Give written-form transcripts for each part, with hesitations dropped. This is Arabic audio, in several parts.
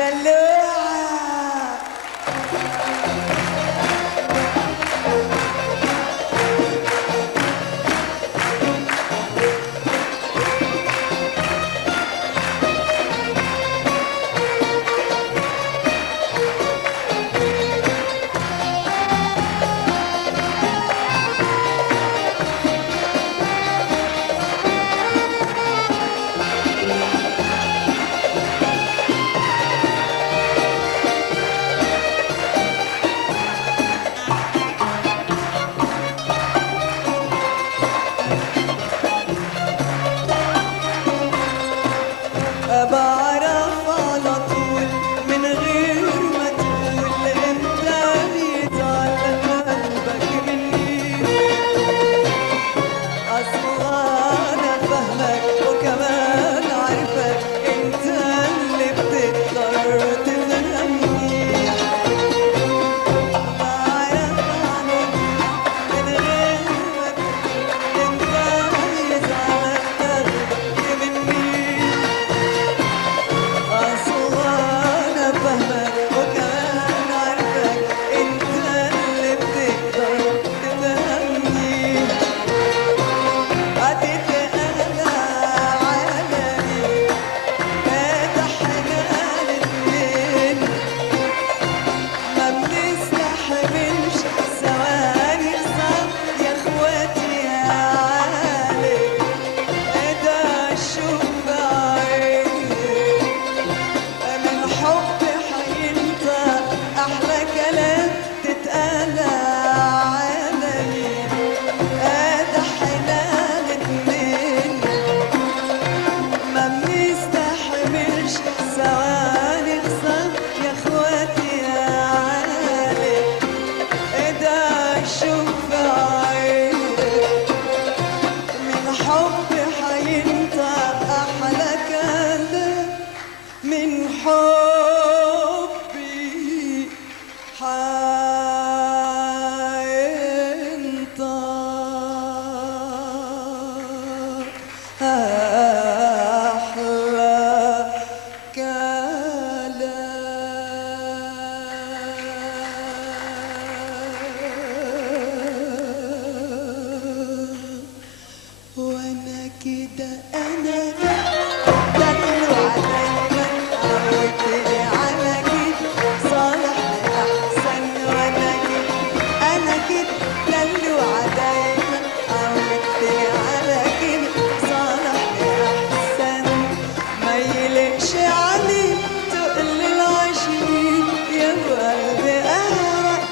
دلوعة بعرف على طول من غير ما تقول امتى بيتعلق قلبك مني. اصلا انا فاهمك وكمان عارفك انت اللي بتقدر تفهمني. بعرف عليك من غير ما تقول امتى بيتعلق قلبك مني. أصلا أنا فاهمك وكمان عارفك أنت اللي بتقدر تفهمني. هتتقلى عالمي فتحنا الاتنين ما بنستحملش ثواني صح يا اخواتي يا عالي ده اشوف بعيني من حب حينطق أحلى كلام تتقال عالمي. ده احنا الاتنين ما بنستحملش ثواني خصام يا اخواتي يا عالي ده اشوف عيني من حب حينطق أحلى كلام من حبي حينطق أحلى كلام. وانا كده انا دلوعة دايما عودتني على كده صالحني احسن. وانا كده انا كده دلوعة دايما عودتني على كده صالحني احسن. ما يلقش عليك تقل العشرين يا قلبي اهرق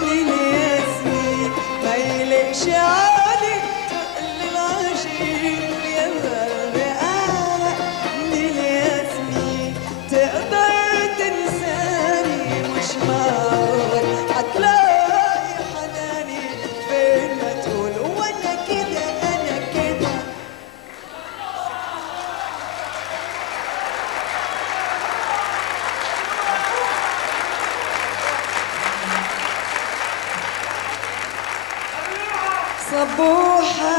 من الياسمين. ما يلقش عليك تقل العشرين يا قلبي اهرق من الياسمين. تقدر تنساني مش معقول هتلاقي حناني فين ما تقول. وانا كده انا كده صبوحة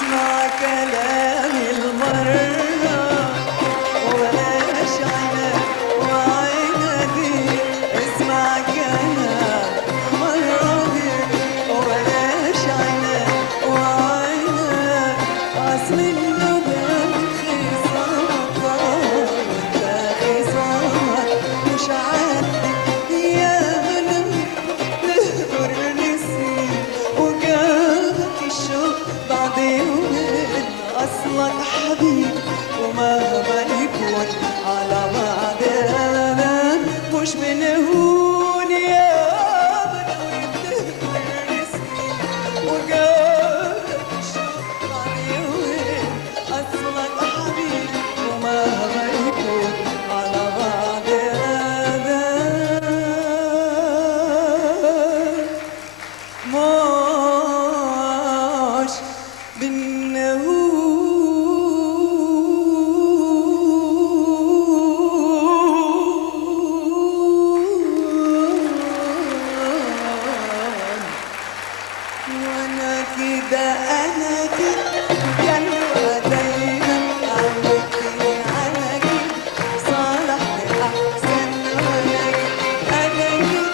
اسمع كلامي المرة وبلاش عناد وعنادي. اسمع كلام مرة دي وبلاش عناد وعناد. أصل الندم خصامك وانت خصامك مش عادي يا غنم. تهدر نسيت وجابك الشوق بعد يومين. أصلك حبيب ومهما يكون على بعض أبدا مش بنهون يا بدوي. تهدر نسيت وجابك الشوق بعد يومين. أصلك حبيب ومهما يكون على بعض أبدا مش بالنهون. وانا كده انا كده جنوة دايما عودتني على كده. صالحني احسن وانا كده انا كده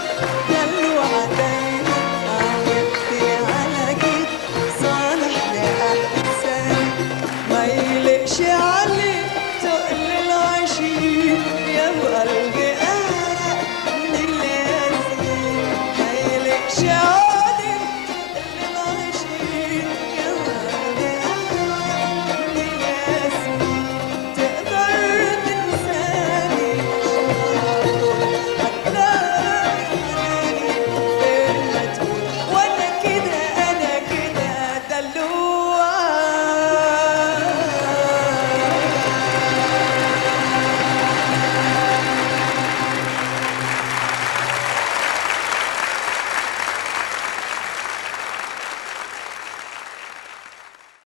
جنوة دايما عودتني على كده. صالحني احسن ما يلقش عليك تقل العشيق يا قلبي انا من الليالي. ما يلقش